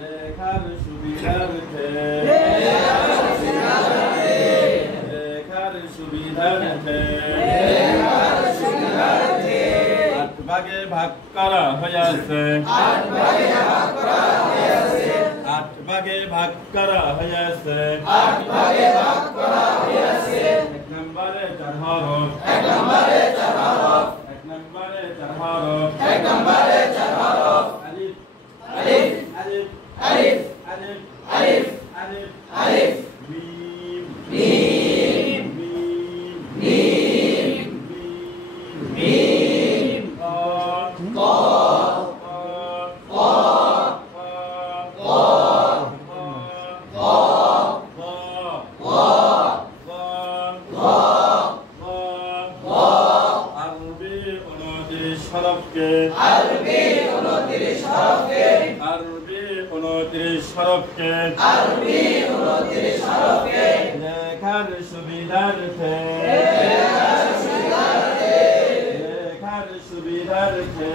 লেখার সুবিধার্থে লেখার সুবিধার্থে 8 ভাগে ভাগ করা হয়েছে 8 ভাগে ভাগ করা হয়েছে 1 নম্বরে 4 হরফ 1 নম্বরে 4 হরফ আলিফ আলিফ আলিফ আলিফ আলিফ আলিফ আলিফ মিম মিম মিম মিম قاف আরবি 29 হরফকে লেখার সুবিধার্থে লেখার সুবিধার্থে